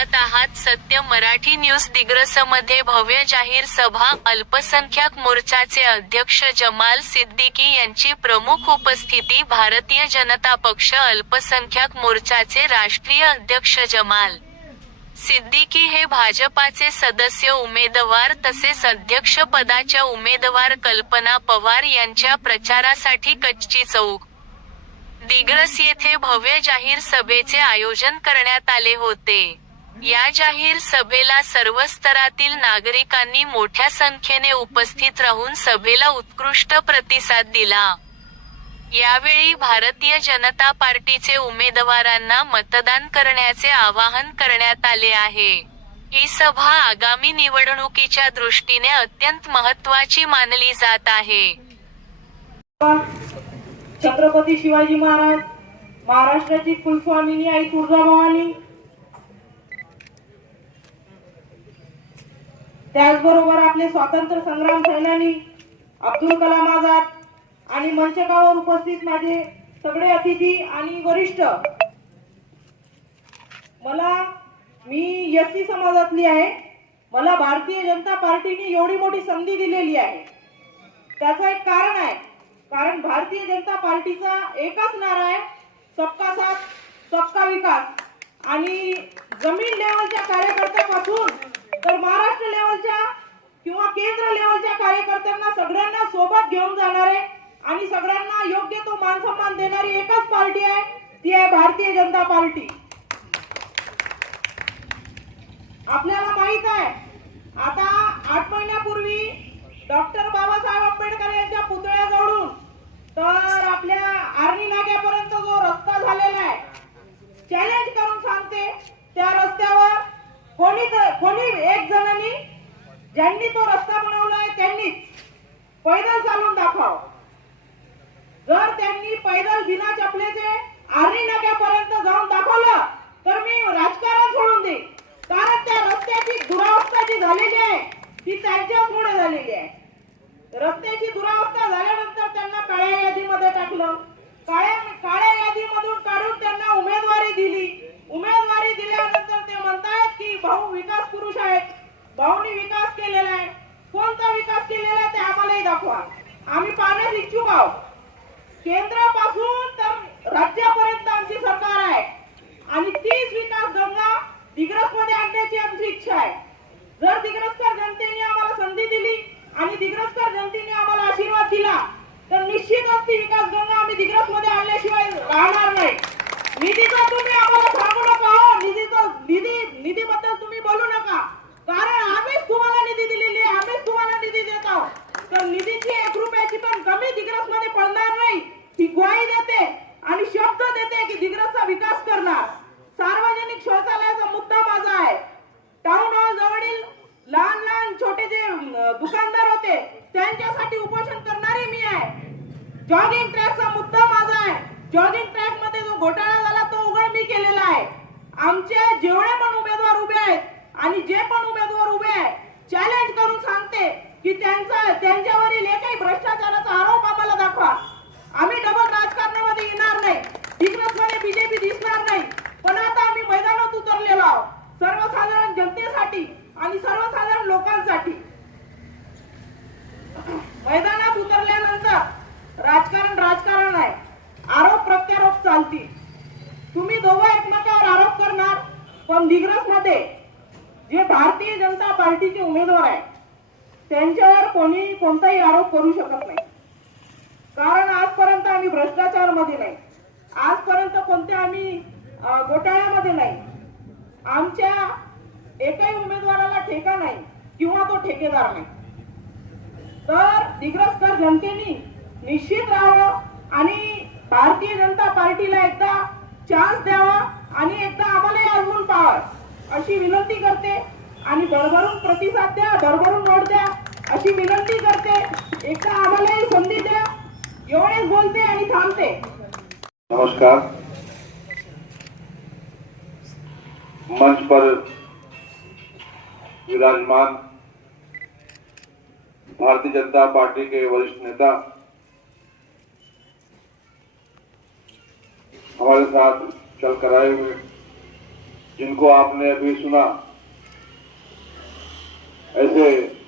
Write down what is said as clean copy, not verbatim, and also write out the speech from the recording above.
पाहत आहात सत्य मराठी न्यूज. दिग्रसमध्ये भव्य जाहीर सभा. अल्पसंख्याक मोर्चाचे अध्यक्ष जमाल सिद्दीकी यांची प्रमुख उपस्थिती. भारतीय जनता पक्ष अल्पसंख्याक मोर्चाचे राष्ट्रीय अध्यक्ष जमाल सिद्दीकी हे भाजपाचे सदस्य उमेदवार तसेच अध्यक्षपदाच्या उमेदवार कल्पना पवार यांच्या प्रचारासाठी कच्ची चौक दिग्रस येथे भव्य जाहीर सभेचे आयोजन करण्यात आले होते. या जाहीर सभेला सर्व स्तरातील नागरिकांनी मोठ्या संख्येने उपस्थित राहून सभेला उत्कृष्ट प्रतिसाद दिला. यावेळी भारतीय जनता पार्टीचे उमेदवारांना मतदान करण्याचे आवाहन करण्यात आले आहे. ही सभा आगामी निवडणुकीच्या दृष्टीने अत्यंत महत्त्वाची मानली जात आहे. छत्रपती शिवाजी महाराज, महाराष्ट्राची कुलस्वामिनी आई तुळजाभवानी, त्याचबरोबर आपले स्वातंत्र्य संग्राम सेनानी अब्दुल कलाम आझाद आणि मंचकावर उपस्थित माझे सगळे अतिथी आणि वरिष्ठ. मी एससी समाजातली आहे. मला भारतीय जनता पार्टीने एवढी मोठी संधी दिलेली आहे. त्याचं एक कारण आहे. कारण भारतीय जनता पार्टीचा एकच नारा आहे, सबका साथ सबका विकास. आणि जमीन लेवलच्या कार्यकर्त्यापासून तर महाराष्ट्र लेवलच्या किंवा केंद्र लेवलच्या कार्यकर्त्यांना सगळ्यांना सोबत घेऊन जाणारे आणि सगळ्यांना योग्य तो मान सन्मान देणारी एकच पार्टी आहे, ती आहे भारतीय जनता पार्टी. आपल्याला माहित आहे, आता 8 महिन्यापूर्वी डॉक्टर बाबासाहेब आंबेडकर यांच्या पुतळ्याजवळून तर आपल्या आर्णी नाक्यापर्यंत जो रस्ता झालेला आहे, चॅलेंज करून सांगते, त्या रस्त्यावर कोणी एक जणांनी ज्यांनी तो रस्ता बनवलाय त्यांनीच पैदल चालून दाखवावं. जर त्यांनी पैदल बिना चपलेचे आर्णी नाक्यापर्यंत जाऊन दाखवलं तर मी राजकारण सोडून देईन. कारण त्या रस्त्याची दुरावस्था जी झालेली आहे ती त्यांच्यामुळे झालेली आहे. रस्त्याची दुरावस्था झाल्यानंतर त्यांना काळ्या यादीमध्ये टाकलं. काळ्या यादीमधून काढून त्यांना उमेदवारी दिली. उमेदवारी दिल्यानंतर ते म्हणतात की भाऊ विकास पुरुष आहेत, भाऊनी विकास केलेला आहे. कोणता विकास केलेला आहे ते आम्हालाही दाखवा, आम्ही पाहण्यास इच्छुक आहोत. केंद्रापासून तर राज्यापर्यंत आमची सरकार आहे आणि तीच विकास गंगा दिग्रस मध्ये आणण्याची आमची इच्छा आहे. जर दिग्रसकर जनतेने आम्हाला संधी दिली आणि दिग्रसकर जनतेने आम्हाला आशीर्वाद दिला तर निश्चितच ती विकास गंगा आम्ही दिग्रस मध्ये आणल्याशिवाय राहणार नाही. निधीचा तुम्ही आम्हाला सांगू नका. निधीबद्दल तुम्ही बोलू नका, कारण आम्हीच तुम्हाला निधी दिलेली आहे, आम्हीच तुम्हाला निधी देत आहोत. तर निधीची 1 रुपयाची पण कमी दिग्रस मध्ये पडणार नाही ही ग्वाही देते आणि शब्द देते की दिग्रसचा विकास करणार. सार्वजनिक शौचालयाचा मुद्दा माझा आहे. टाउन हॉल जवळील लहान छोटे जे दुकानदार होते त्यांच्यासाठी उपोषण करणारी मी आहे. जॉगिंग ट्रॅकचा मुद्दा माझा आहे. जॉगिंग ट्रॅक मध्ये जो घोटाळा झाला तो उघड मी केलेला आहे. आमचे जेवढे पण उमेदवार उभे आहेत आणि जे पण उमेदवार उभे आहेत चॅलेंज करून सांगते की त्यांच्यावरील एकही भ्रष्टाचाराचा आरोप आम्हाला दाखवा. आम्ही डबल राजकारणामध्ये येणार नाही. दिग्रसमध्ये बीजेपी दिसणार नाही. पण आता आम्ही मैदानात उतरलेलो आहोत सर्वसाधारण जनतेसाठी आणि सर्वसाधारण लोकांसाठी. मैदानात उतरल्यानंतर राजकारण आहे. आरोप प्रत्यारोप चालतील. तुम्ही दोघं एकमेकावर आरोप करणार, पण दिग्रस मध्ये जे भारतीय जनता पार्टीचे उमेदवार आहेत त्यांच्यावर कोणी कोणताही आरोप करू शकत नाही. कारण आजपर्यंत आम्ही भ्रष्टाचार मध्ये नाही, आजपर्यंत कोणत्या आम्ही घोटाळ्यामध्ये नाही. आमच्या एकही उमेदवाराला ठेका नाही किंवा तो ठेकेदार नाही. तर दिग्रसकर जनतेने निश्चित राहावं आणि भारतीय जनता पार्टीला एकदा चान्स द्यावा आणि एकदा आम्हालाही आजमून पाहावं अशी विनंती करते. आणि भरभरून प्रतिसाद द्या, भरभरून वोट द्या अशी विनंती करते. एकदा आम्हालाही संधी द्या. एवढेच बोलते आणि थांबते. नमस्कार. मंच पर विराजमान भारतीय जनता पार्टी के वरिष्ठ नेता, हमारे साथ चल कर आए हुए जिनको आपने अभी सुना, ऐसे